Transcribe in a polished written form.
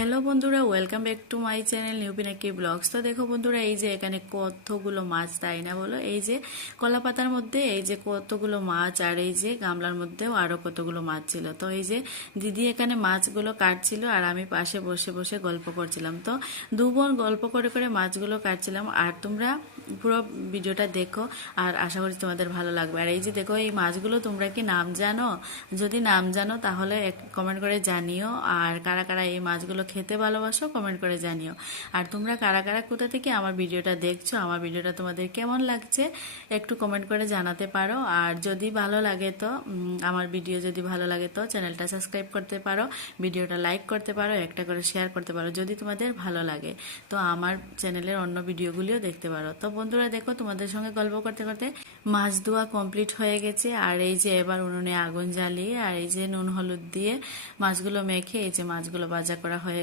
Hello বন্ধুরা, welcome back to my channel new Pinaki blogs. তো দেখো বন্ধুরা, এই যে এখানে কতগুলো মাছ, তাই না বলো? এই যে কলা পাতার মধ্যে এই যে কতগুলো মাছ, আর এই যে গামলার মধ্যেও আরো কতগুলো মাছ ছিল। তো এই যে দিদি এখানে মাছগুলো কাটছিল আর আমি পাশে বসে বসে গল্প করছিলাম। তো দু বোন গল্প করে করে মাছগুলো কাটছিলাম। আর তোমরা পুরো ভিডিওটা দেখো, আর আশা করি তোমাদের ভালো লাগবে। আর এই যে দেখো, এই মাছগুলো তোমরা কি নাম জানো? যদি নাম জানো তাহলে কমেন্ট করে জানিও। আর কারা কারা এই মাছগুলো খেতে ভালোবাসো কমেন্ট করে জানিও। আর তোমরা কারা কারা কোথা থেকে আমার ভিডিওটা দেখছো, আমার ভিডিওটা তোমাদের কেমন লাগছে একটু কমেন্ট করে জানাতে পারো। আর যদি ভালো লাগে তো আমার ভিডিও যদি ভালো লাগে তো চ্যানেলটা সাবস্ক্রাইব করতে পারো, ভিডিওটা লাইক করতে পারো, একটা করে শেয়ার করতে পারো যদি তোমাদের ভালো লাগে। তো আমার চ্যানেলের অন্য ভিডিওগুলিও দেখতে পারো। তো বন্ধুরা দেখো, তোমাদের সঙ্গে গল্প করতে করতে মাছ ধোয়া কমপ্লিট হয়ে গেছে। আর এই যে এবার উনুনে আগুন জ্বালিয়ে আর এই যে নুন হলুদ দিয়ে মাছগুলো মেখে এই যে মাছগুলো ভাজা করা হয়ে